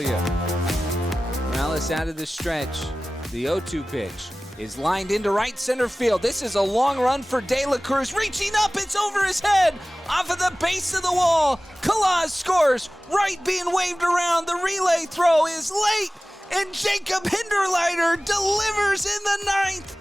Visalia. Morales out of the stretch. The 0-2 pitch is lined into right center field. This is a long run for De La Cruz. Reaching up, it's over his head. Off of the base of the wall. Kalaz scores. Right being waved around. The relay throw is late. And Jacob Hinderleiter delivers in the ninth.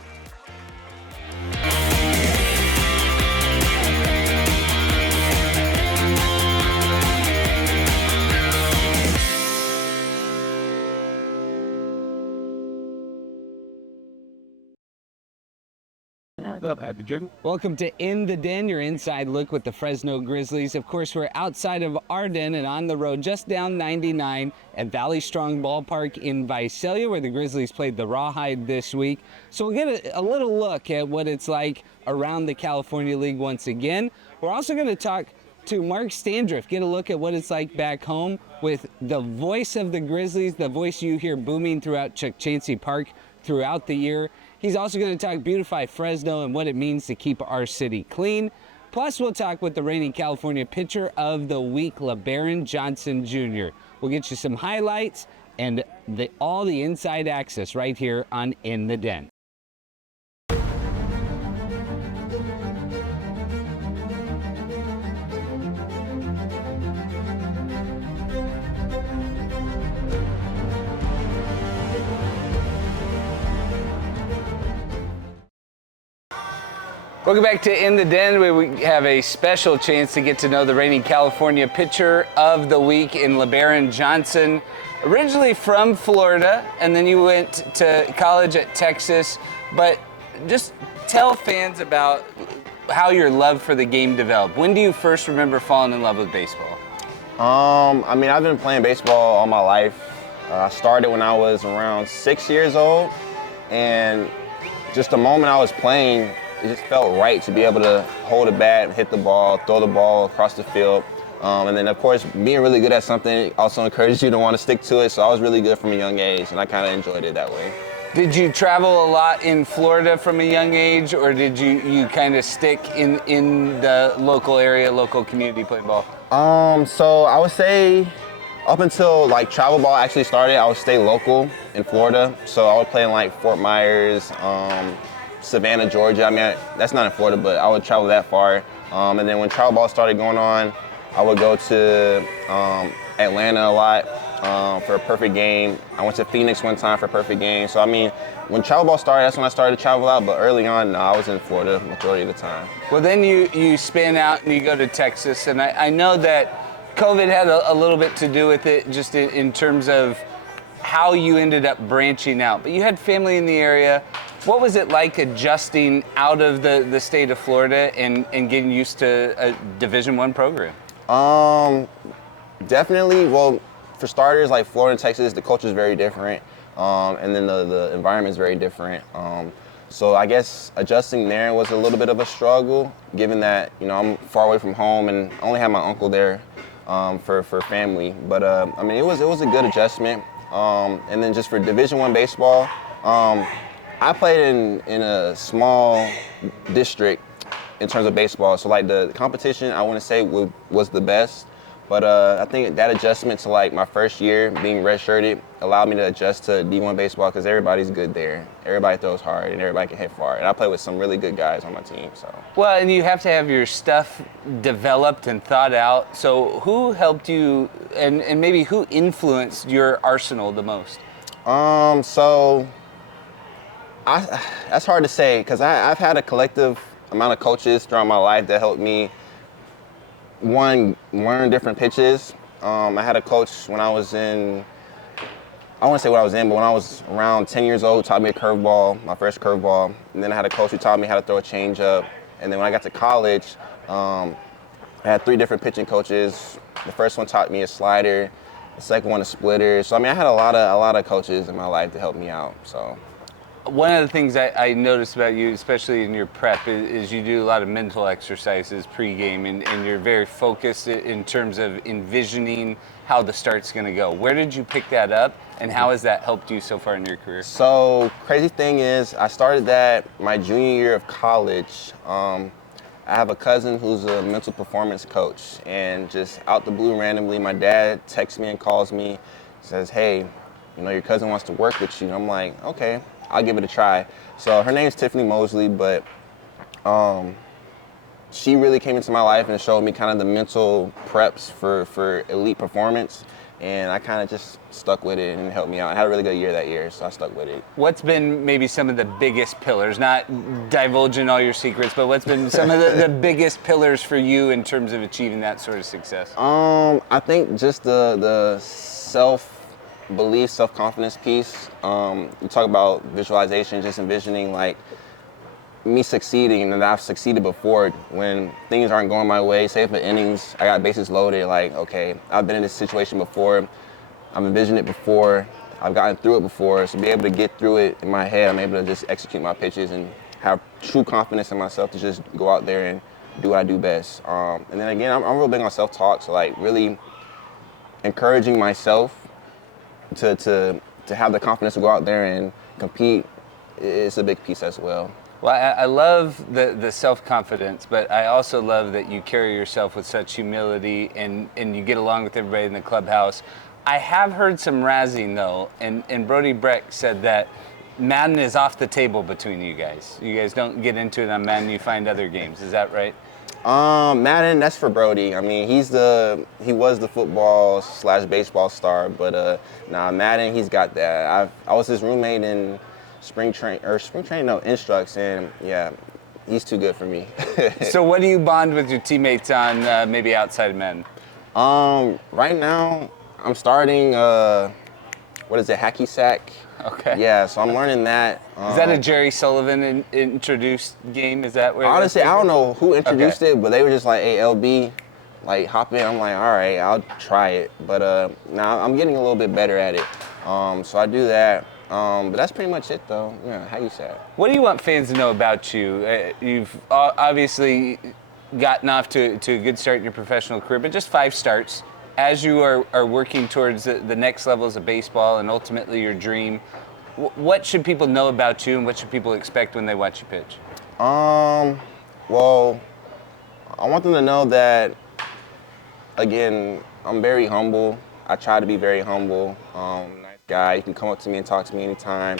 Welcome to In the Den, your inside look with the Fresno Grizzlies. Of course, we're outside of our den and on the road just down 99 at Valley Strong Ballpark in Visalia, where the Grizzlies played the Rawhide this week. So we'll get a little look at what it's like around the California League once again. We're also going to talk to Mark Standriff, get a look at what it's like back home with the voice of the Grizzlies, the voice you hear booming throughout Chuck Chansey Park throughout the year. He's also going to talk Beautify Fresno and what it means to keep our city clean. Plus, we'll talk with the reigning California Pitcher of the Week, Lebarron Johnson Jr. We'll get you some highlights and all the inside access right here on In the Den. Welcome back to In the Den, where we have a special chance to get to know the reigning California Pitcher of the Week in Lebarron Johnson. Originally from Florida, and then you went to college at Texas, but just tell fans about how your love for the game developed. When do you first remember falling in love with baseball? I've been playing baseball all my life. I started when I was around 6 years old, and just the moment I was playing, it just felt right to be able to hold a bat, hit the ball, throw the ball across the field. And then, of course, being really good at something also encourages you to want to stick to it. So I was really good from a young age, and I kind of enjoyed it that way. Did you travel a lot in Florida from a young age, or did you kind of stick in the local area, local community playing ball? So I would say up until travel ball actually started, I would stay local in Florida. So I would play in Fort Myers, Savannah, Georgia. That's not in Florida, but I would travel that far. And then when travel ball started going on, I would go to Atlanta a lot for a perfect game. I went to Phoenix one time for a perfect game. So when travel ball started, that's when I started to travel out. But early on, I was in Florida majority of the time. Well, then you span out and you go to Texas, and I know that COVID had a little bit to do with it, just in terms of how you ended up branching out. But you had family in the area. What was it like adjusting out of the state of Florida and getting used to a Division I program? Definitely. Well, for starters, Florida and Texas, the culture is very different, and then the environment is very different. So I guess adjusting there was a little bit of a struggle, given that I'm far away from home and only have my uncle there for family. But it was a good adjustment. And then just for Division I baseball, I played in a small district in terms of baseball. So the competition, I want to say was the best. But I think that adjustment to my first year being redshirted allowed me to adjust to D1 baseball because everybody's good there. Everybody throws hard and everybody can hit far. And I play with some really good guys on my team. So. Well, and you have to have your stuff developed and thought out. So who helped you and maybe who influenced your arsenal the most? That's hard to say because I've had a collective amount of coaches throughout my life that helped me, one, learn different pitches. I had a coach when I was in, I won't say what I was in, but when I was around 10 years old, taught me a curveball, my first curveball. And then I had a coach who taught me how to throw a changeup. And then when I got to college, I had 3 different pitching coaches. The first one taught me a slider, the second one a splitter. So I had a lot of coaches in my life to help me out. So. One of the things I noticed about you, especially in your prep, is you do a lot of mental exercises pregame, and you're very focused in terms of envisioning how the start's going to go. Where did you pick that up, and how has that helped you so far in your career? So, crazy thing is, I started that my junior year of college. I have a cousin who's a mental performance coach, and just out the blue randomly, my dad texts me and calls me, says, hey, your cousin wants to work with you. And I'm like, okay, I'll give it a try. So her name's Tiffany Mosley, but she really came into my life and showed me kind of the mental preps for elite performance. And I kind of just stuck with it and it helped me out. I had a really good year that year, so I stuck with it. What's been maybe some of the biggest pillars, not divulging all your secrets, but what's been some of the biggest pillars for you in terms of achieving that sort of success? I think just the self-belief, self-confidence piece. You talk about visualization, just envisioning like me succeeding, and I've succeeded before when things aren't going my way. Say for innings, I got bases loaded, like, okay, I've been in this situation before, I've envisioned it before, I've gotten through it before, so be able to get through it in my head, I'm able to just execute my pitches and have true confidence in myself to just go out there and do what I do best. And then again, I'm real big on self-talk, so like really encouraging myself to have the confidence to go out there and compete is a big piece as well. Well, I love the self-confidence, but I also love that you carry yourself with such humility and you get along with everybody in the clubhouse. I have heard some razzing, though, and Brody Breck said that Madden is off the table between you guys. You guys don't get into it on Madden, you find other games. Is that right? Madden, that's for Brody. I mean, he was the football / baseball star, but Madden, he's got that. I was his roommate in instructs, and yeah, he's too good for me. So what do you bond with your teammates on, maybe outside of Madden? Right now, I'm starting, hacky sack. Okay. Yeah, so I'm learning that. Is that a Jerry Sullivan introduced game? Is that where? Honestly, I don't know who introduced it, but they were just like, hey, LB, like hop in. I'm like, all right, I'll try it. But now I'm getting a little bit better at it. So I do that. But that's pretty much it, though. Yeah, how you say it. What do you want fans to know about you? You've obviously gotten off to a good start in your professional career, but just 5 starts. As you are working towards the next levels of baseball and ultimately your dream, what should people know about you and what should people expect when they watch you pitch? Well, I want them to know that, again, I'm very humble. I try to be very humble. Guy, you can come up to me and talk to me anytime.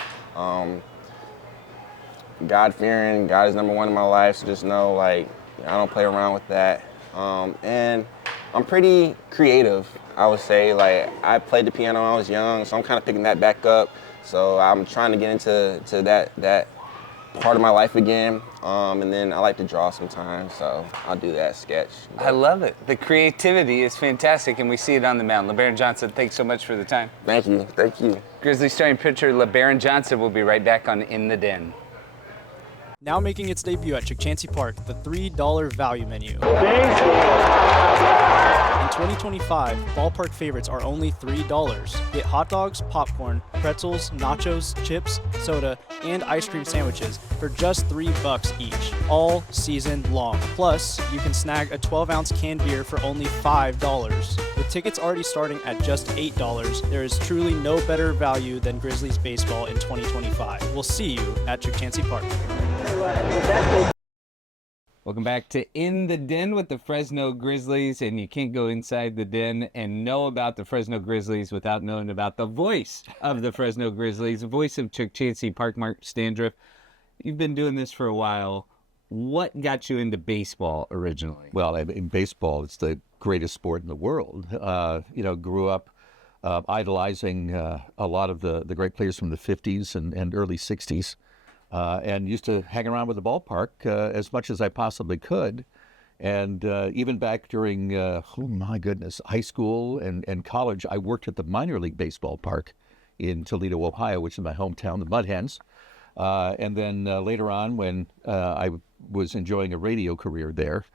God-fearing, God is number one in my life, so just know, like, I don't play around with that. And I'm pretty creative, I would say. Like, I played the piano when I was young, so I'm kind of picking that back up. So I'm trying to get into that part of my life again. And then I like to draw sometimes, so I'll do that, sketch. I love it. The creativity is fantastic, and we see it on the mound. Lebarron Johnson, thanks so much for the time. Thank you. Grizzlies starting pitcher Lebarron Johnson will be right back on In the Den. Now making its debut at Chukchansi Park, the $3 value menu. In 2025, ballpark favorites are only $3. Get hot dogs, popcorn, pretzels, nachos, chips, soda, and ice cream sandwiches for just $3 each, all season long. Plus, you can snag a 12-ounce canned beer for only $5. With tickets already starting at just $8, there is truly no better value than Grizzlies baseball in 2025. We'll see you at Chukchansi Park. Welcome back to In the Den with the Fresno Grizzlies, and you can't go inside the den and know about the Fresno Grizzlies without knowing about the voice of the Fresno Grizzlies, the voice of Chukchansi Park, Mark Standriff. You've been doing this for a while. What got you into baseball originally? Well, in baseball, it's the greatest sport in the world. Grew up idolizing a lot of the great players from the 50s and early 60s. And used to hang around with the ballpark as much as I possibly could. And even back during, high school and college, I worked at the minor league baseball park in Toledo, Ohio, which is my hometown, the Mud Hens. And then later on, when I was enjoying a radio career there,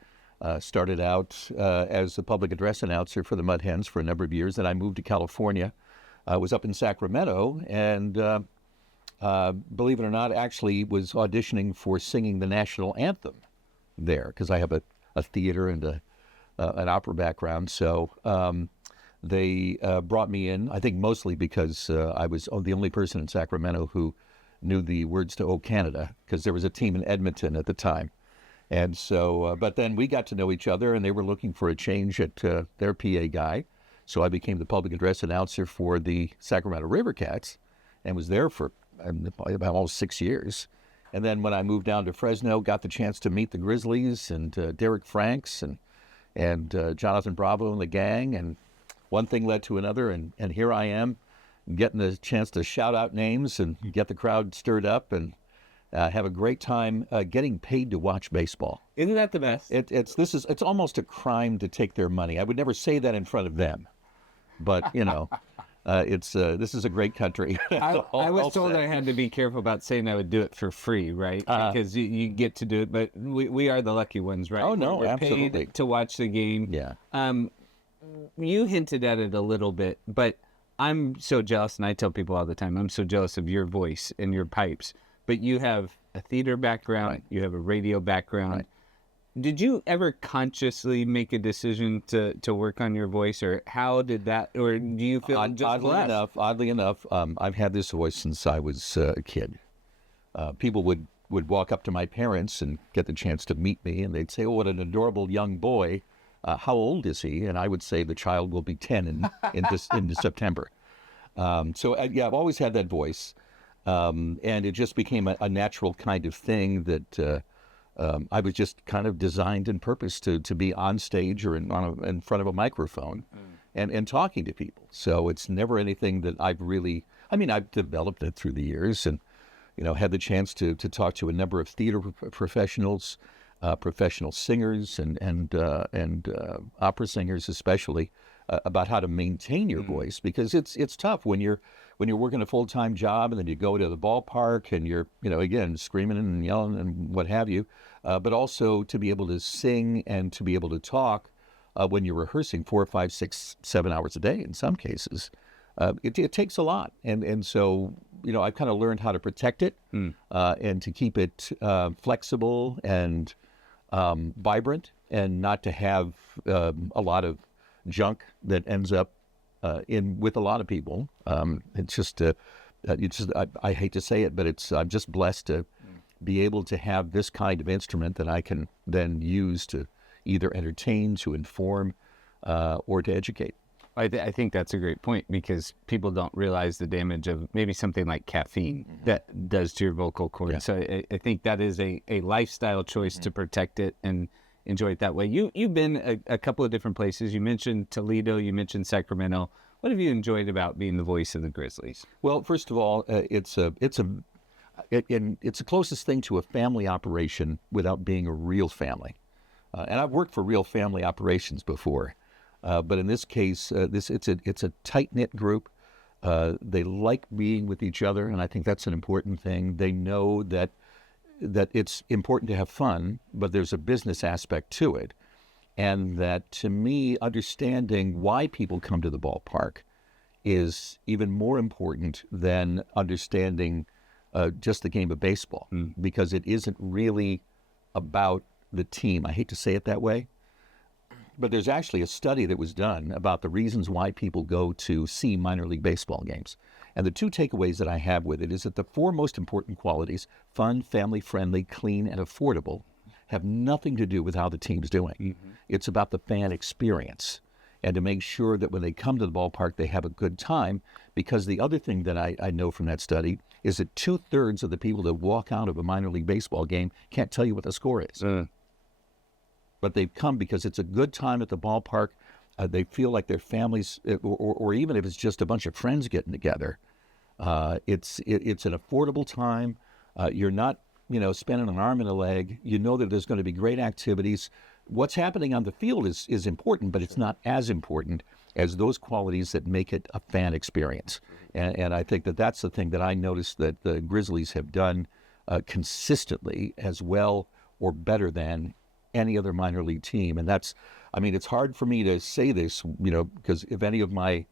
started out as a public address announcer for the Mud Hens for a number of years. Then I moved to California. I was up in Sacramento and believe it or not, actually was auditioning for singing the national anthem there because I have a theater and an opera background. So they brought me in, I think mostly because I was the only person in Sacramento who knew the words to "O Canada" because there was a team in Edmonton at the time. And so, but then we got to know each other and they were looking for a change at their PA guy. So I became the public address announcer for the Sacramento River Cats and was there for about almost 6 years. And then when I moved down to Fresno, got the chance to meet the Grizzlies and Derek Franks and Jonathan Bravo and the gang. And one thing led to another. And here I am getting the chance to shout out names and get the crowd stirred up and have a great time getting paid to watch baseball. Isn't that the best? It's almost a crime to take their money. I would never say that in front of them, but this is a great country. I was told I had to be careful about saying I would do it for free, right? Because you get to do it, but we are the lucky ones, right? Oh no, We're absolutely. paid to watch the game. Yeah. You hinted at it a little bit, but I'm so jealous, and I tell people all the time, I'm so jealous of your voice and your pipes. But you have a theater background, Right. you have a radio background. Right. Did you ever consciously make a decision to work on your voice, or how did that, or do you feel Oddly enough, I've had this voice since I was a kid. People would walk up to my parents and get the chance to meet me, and they'd say, "Oh, what an adorable young boy. How old is he?" And I would say, "The child will be 10 in September." I've always had that voice. And it just became a natural kind of thing that I was just kind of designed and purposed to be on stage or in front of a microphone and talking to people. So it's never anything that I've developed it through the years and, had the chance to talk to a number of theater professionals, professional singers and opera singers especially, about how to maintain your voice, because it's tough when you're working a full-time job and then you go to the ballpark and you're again screaming and yelling and what have you, but also to be able to sing and to be able to talk when you're rehearsing 4, 5, 6, 7 hours a day in some cases. It takes a lot, and so I've kind of learned how to protect it and to keep it flexible and vibrant, and not to have a lot of junk that ends up with a lot of people. I hate to say it, but I'm just blessed to be able to have this kind of instrument that I can then use to either entertain, to inform, or to educate. I think that's a great point, because people don't realize the damage of maybe something like caffeine that does to your vocal cords. Yeah. So I think that is a lifestyle choice to protect it and enjoy it that way. You've been a couple of different places. You mentioned Toledo, you mentioned Sacramento. What have you enjoyed about being the voice of the Grizzlies? Well, first of all, it's the closest thing to a family operation without being a real family. And I've worked for real family operations before, but in this case, it's a tight-knit group. They like being with each other, and I think that's an important thing. They know that it's important to have fun, but there's a business aspect to it. And that, to me, understanding why people come to the ballpark is even more important than understanding just the game of baseball, because it isn't really about the team. I hate to say it that way, but there's actually a study that was done about the reasons why people go to see minor league baseball games. And the two takeaways that I have with it is that the 4 most important qualities, fun, family-friendly, clean, and affordable, have nothing to do with how the team's doing. Mm-hmm. It's about the fan experience, and to make sure that when they come to the ballpark, they have a good time, because the other thing that I know from that study is that 2/3 of the people that walk out of a minor league baseball game can't tell you what the score is. But they've come because it's a good time at the ballpark. They feel like their families, or even if it's just a bunch of friends getting together, it's an affordable time. You're not spending an arm and a leg. You know that there's going to be great activities. What's happening on the field is important, but it's not as important as those qualities that make it a fan experience. And I think that's the thing that I noticed that the Grizzlies have done consistently as well or better than any other minor league team. And it's hard for me to say this, because if any of my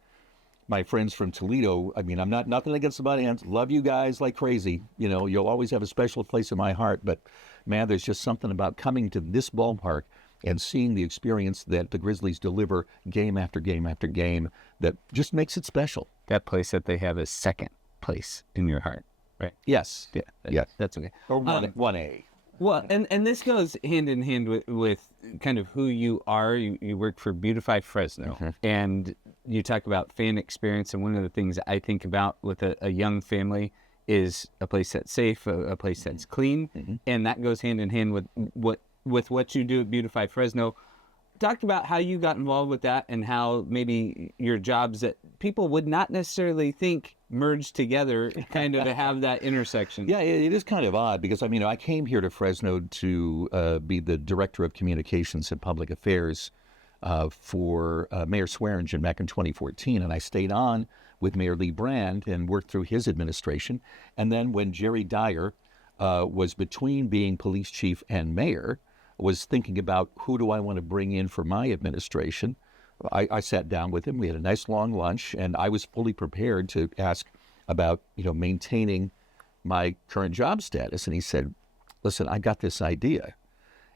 friends from Toledo, I'm not nothing against the Butt-Ends, love you guys like crazy. You'll always have a special place in my heart. But man, there's just something about coming to this ballpark and seeing the experience that the Grizzlies deliver game after game after game that just makes it special. That place that they have is second place in your heart, right? Yes. Yeah. Yes. That's okay. Or 1A. Well, and this goes hand in hand with kind of who you are. You work for Beautify Fresno, and you talk about fan experience, and one of the things I think about with a young family is a place that's safe, a place that's clean, and that goes hand in hand with what you do at Beautify Fresno. Talk about how you got involved with that and how maybe your jobs that people would not necessarily think merged together kind of to have that intersection. Yeah, it is kind of odd because, I mean, I came here to Fresno to be the Director of Communications and Public Affairs for Mayor Swearingen back in 2014, and I stayed on with Mayor Lee Brand and worked through his administration. And then when Jerry Dyer was between being police chief and mayor, was thinking about who do I want to bring in for my administration, I sat down with him. We had a nice long lunch, and I was fully prepared to ask about, maintaining my current job status. And he said, listen, I got this idea.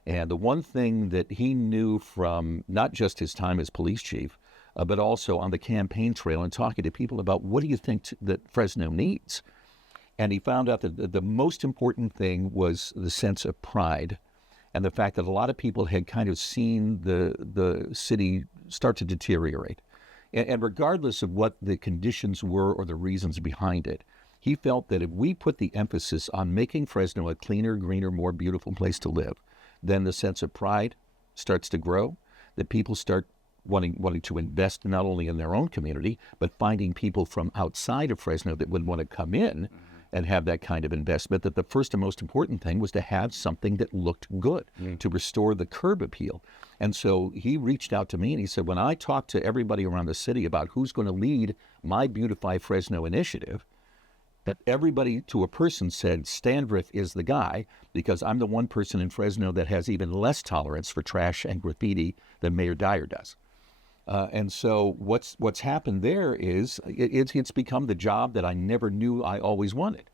And the one thing that he knew from not just his time as police chief, but also on the campaign trail and talking to people about what do you think that Fresno needs? And he found out that the most important thing was the sense of pride and the fact that a lot of people had kind of seen the city start to deteriorate. And regardless of what the conditions were or the reasons behind it, he felt that if we put the emphasis on making Fresno a cleaner, greener, more beautiful place to live, then the sense of pride starts to grow, that people start wanting to invest not only in their own community, but finding people from outside of Fresno that would want to come in and have that kind of investment, that the first and most important thing was to have something that looked good, to restore the curb appeal. And so he reached out to me and he said, when I talk to everybody around the city about who's going to lead my Beautify Fresno initiative, that everybody to a person said Standriff is the guy, because I'm the one person in Fresno that has even less tolerance for trash and graffiti than Mayor Dyer does. And so what's happened there is it's become the job that I never knew I always wanted,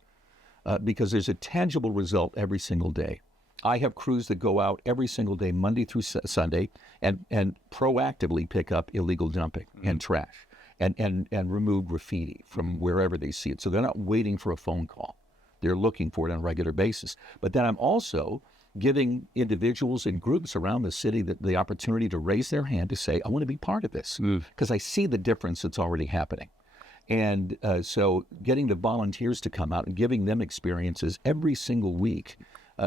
because there's a tangible result every single day. I have crews that go out every single day, Monday through Sunday, and proactively pick up illegal dumping and trash and remove graffiti from wherever they see it. So they're not waiting for a phone call. They're looking for it on a regular basis. But then I'm also giving individuals and groups around the city the opportunity to raise their hand to say, I want to be part of this, because I see the difference that's already happening. And so getting the volunteers to come out and giving them experiences every single week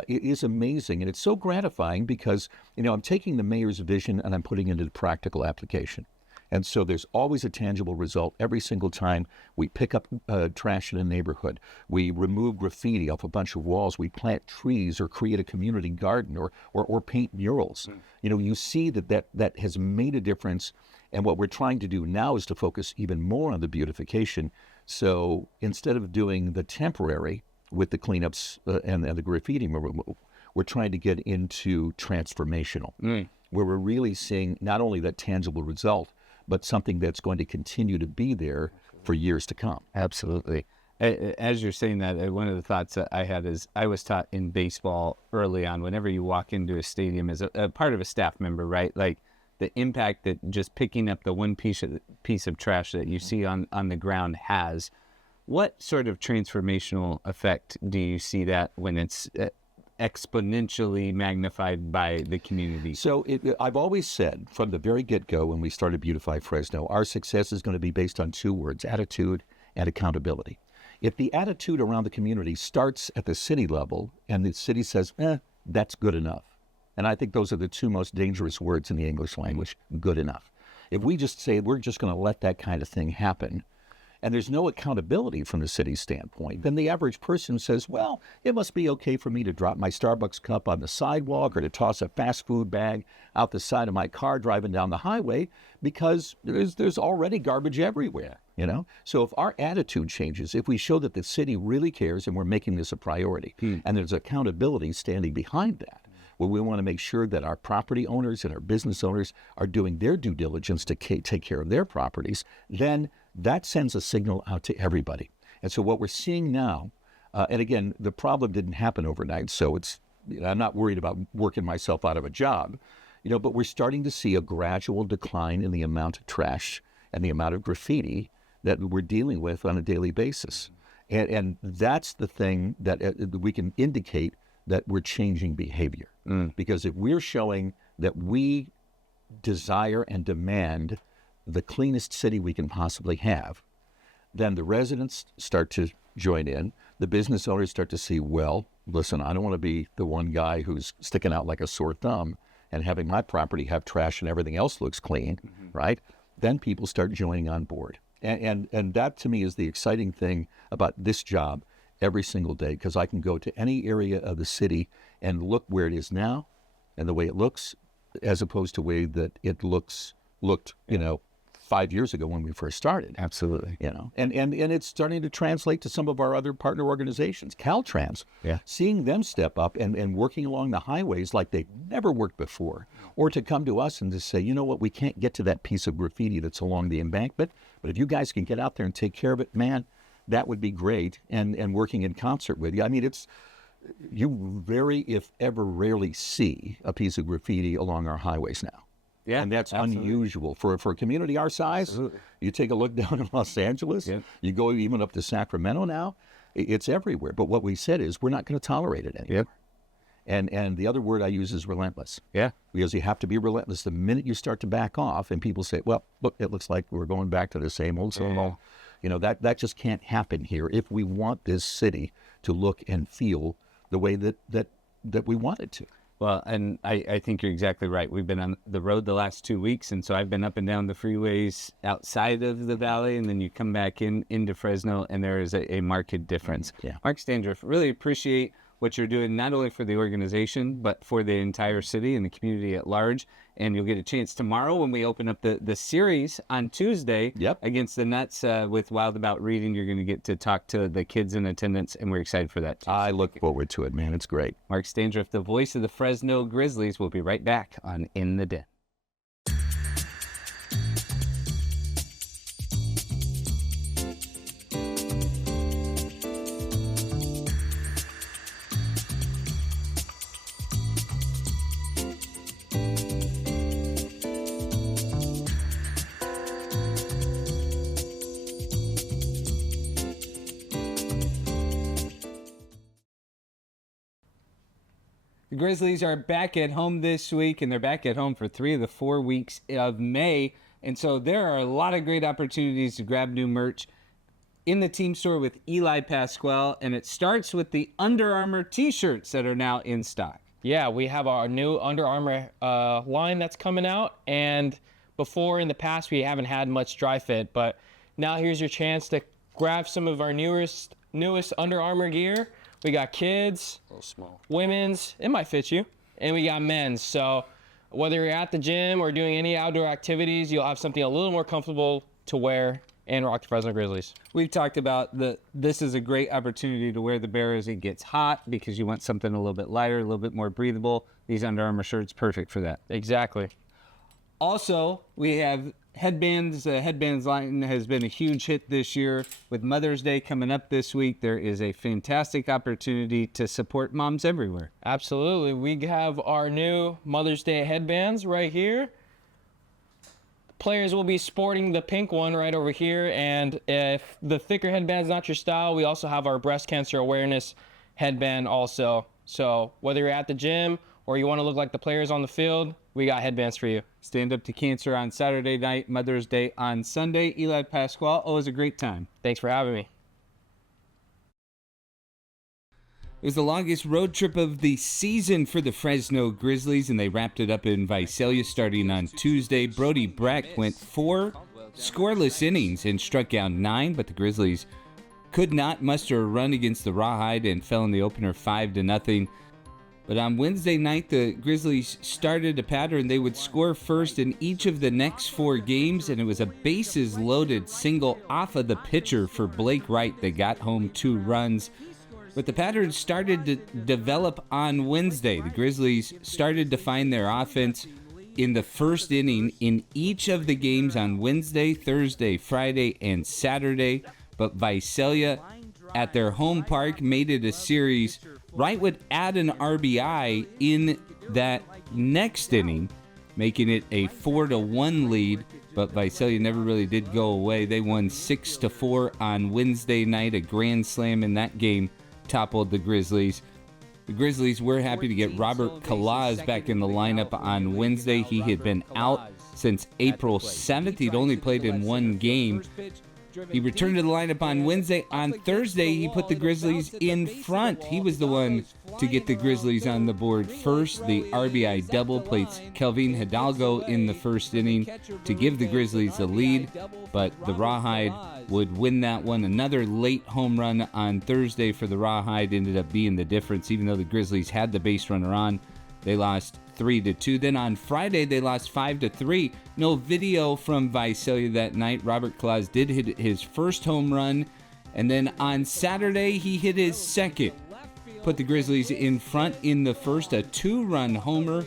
it is amazing. And it's so gratifying because, I'm taking the mayor's vision and I'm putting it into practical application. And so there's always a tangible result every single time we pick up trash in a neighborhood. We remove graffiti off a bunch of walls. We plant trees or create a community garden or paint murals. You see that has made a difference. And what we're trying to do now is to focus even more on the beautification. So instead of doing the temporary with the cleanups and the graffiti removal, we're trying to get into transformational, where we're really seeing not only that tangible result, but something that's going to continue to be there for years to come. Absolutely. As you're saying that, one of the thoughts that I had is I was taught in baseball early on, whenever you walk into a stadium as a part of a staff member, right? Like the impact that just picking up the one piece of trash that you see on the ground has. What sort of transformational effect do you see that when it's exponentially magnified by the community? So I've always said from the very get-go when we started Beautify Fresno, our success is going to be based on two words, attitude and accountability. If the attitude around the community starts at the city level and the city says, that's good enough. And I think those are the two most dangerous words in the English language, good enough. If we just say we're just going to let that kind of thing happen, and there's no accountability from the city's standpoint, then the average person says, well, it must be okay for me to drop my Starbucks cup on the sidewalk or to toss a fast food bag out the side of my car driving down the highway because there's already garbage everywhere, So if our attitude changes, if we show that the city really cares and we're making this a priority, and there's accountability standing behind that, where we want to make sure that our property owners and our business owners are doing their due diligence to take care of their properties, then that sends a signal out to everybody. And so what we're seeing now, and again, the problem didn't happen overnight, so I'm not worried about working myself out of a job, but we're starting to see a gradual decline in the amount of trash and the amount of graffiti that we're dealing with on a daily basis. And that's the thing that we can indicate that we're changing behavior. Because if we're showing that we desire and demand the cleanest city we can possibly have, then the residents start to join in. The business owners start to see, well, listen, I don't want to be the one guy who's sticking out like a sore thumb and having my property have trash and everything else looks clean, right? Then people start joining on board. And that to me is the exciting thing about this job every single day, because I can go to any area of the city and look where it is now and the way it looks, as opposed to the way that it looked, 5 years ago when we first started. Absolutely. And it's starting to translate to some of our other partner organizations, Caltrans. Yeah. Seeing them step up and working along the highways like they've never worked before, or to come to us and to say, you know what, we can't get to that piece of graffiti that's along the embankment, but if you guys can get out there and take care of it, man, that would be great. And working in concert with you. I mean, you very, if ever, rarely see a piece of graffiti along our highways now. Yeah, and that's absolutely. unusual for a community our size. Absolutely. You take a look down in Los Angeles, you go even up to Sacramento now, it's everywhere. But what we said is we're not going to tolerate it anymore. And the other word I use is relentless. Yeah. Because you have to be relentless. The minute you start to back off and people say, well, look, it looks like we're going back to the same old, that just can't happen here if we want this city to look and feel the way that we want it to. Well, and I think you're exactly right. We've been on the road the last 2 weeks, and so I've been up and down the freeways outside of the valley, and then you come back into Fresno, and there is a marked difference. Yeah. Mark Standriff, really appreciate what you're doing, not only for the organization, but for the entire city and the community at large. And you'll get a chance tomorrow when we open up the series on Tuesday against the Nuts with Wild About Reading. You're going to get to talk to the kids in attendance, and we're excited for that too. I look forward to it, man. It's great. Mark Standriff, the voice of the Fresno Grizzlies, will be right back on In the Den. The Grizzlies are back at home this week, and they're back at home for 3 of the 4 weeks of May. And so there are a lot of great opportunities to grab new merch in the team store with Eli Pasquale, and it starts with the Under Armour t-shirts that are now in stock. Yeah, we have our new Under Armour line that's coming out, and before in the past we haven't had much dry fit, but now here's your chance to grab some of our newest Under Armour gear. We got kids, A little small. women's, it might fit you, and we got men's. So whether you're at the gym or doing any outdoor activities, you'll have something a little more comfortable to wear and rock the Fresno Grizzlies. We've talked about this is a great opportunity to wear the bear as it gets hot because you want something a little bit lighter, a little bit more breathable. These Under Armour shirts, perfect for that. Exactly. Also, we have headbands. The headbands line has been a huge hit this year. With Mother's Day coming up this week, there is a fantastic opportunity to support moms everywhere. Absolutely. We have our new Mother's Day headbands right here. Players will be sporting the pink one right over here, and if the thicker headband's not your style, we also have our breast cancer awareness headband also. So whether you're at the gym or you want to look like the players on the field, we got headbands for you. Stand Up to Cancer on Saturday night, Mother's Day on Sunday. Eli Pasquale, always a great time. Thanks for having me. It was the longest road trip of the season for the Fresno Grizzlies, and they wrapped it up in Visalia starting on Tuesday. Brody Brack went 4 scoreless innings and struck out 9, but the Grizzlies could not muster a run against the Rawhide and fell in the opener 5-0. But on Wednesday night, the Grizzlies started a pattern. They would score first in each of the next 4 games, and it was a bases-loaded single off of the pitcher for Blake Wright that got home 2 runs. But the pattern started to develop on Wednesday. The Grizzlies started to find their offense in the first inning in each of the games on Wednesday, Thursday, Friday, and Saturday. But Visalia, at their home park, made it a series. Wright would add an RBI in that next inning, making it a 4-1 lead. But Visalia never really did go away. They won 6-4 on Wednesday night. A grand slam in that game toppled the Grizzlies. The Grizzlies were happy to get Robert Kalaz back in the lineup on Wednesday. He had been out since April 7th. He'd only played in one game. He returned to the lineup on Wednesday. On Thursday, he put the Grizzlies in front. He was the one to get the Grizzlies on the board first. The RBI double placed Kelvin Hidalgo in the first inning to give the Grizzlies the lead, but the Rawhide would win that one. Another late home run on Thursday for the Rawhide ended up being the difference. Even though the Grizzlies had the base runner on, they lost 3-2. Then on Friday, they lost 5-3. No video from Visalia that night. Robert Claus did hit his first home run, and then on Saturday, he hit his second. Put the Grizzlies in front in the first, a 2-run homer.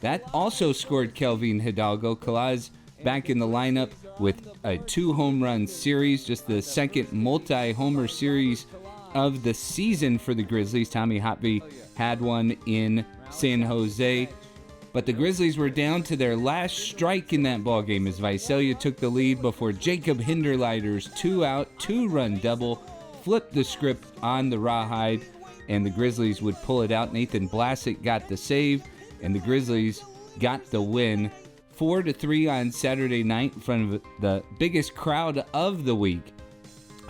That also scored Kelvin Hidalgo. Claus back in the lineup with a 2-home-run series, just the second multi-homer series of the season for the Grizzlies. Tommy Hotvey had one in San Jose, but the Grizzlies were down to their last strike in that ballgame as Visalia took the lead before Jacob Hinderleiter's 2-out, 2-run double flipped the script on the Rawhide, and the Grizzlies would pull it out. Nathan Blassick got the save, and the Grizzlies got the win 4-3 on Saturday night in front of the biggest crowd of the week,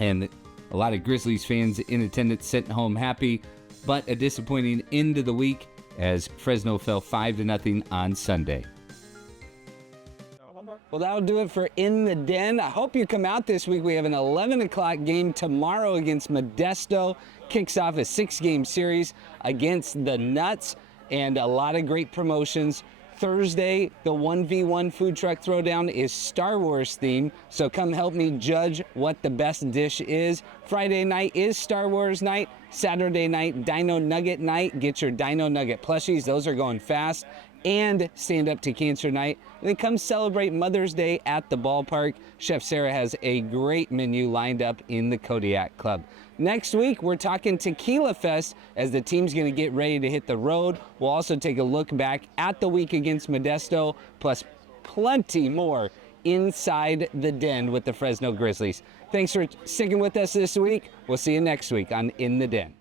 and a lot of Grizzlies fans in attendance sent home happy, but a disappointing end of the week as Fresno fell 5-0 on Sunday. Well, that'll do it for In the Den. I hope you come out this week. We have an 11 o'clock game tomorrow against Modesto. Kicks off a 6-game series against the Nuts, and a lot of great promotions. Thursday, the 1v1 food truck throwdown is Star Wars themed, so come help me judge what the best dish is. Friday night is Star Wars night. Saturday night, Dino Nugget night. Get your Dino Nugget plushies. Those are going fast. And Stand Up to Cancer night. And then come celebrate Mother's Day at the ballpark. Chef Sarah has a great menu lined up in the Kodiak Club. Next week, we're talking Tequila Fest as the team's going to get ready to hit the road. We'll also take a look back at the week against Modesto, plus plenty more inside the den with the Fresno Grizzlies. Thanks for sticking with us this week. We'll see you next week on In the Den.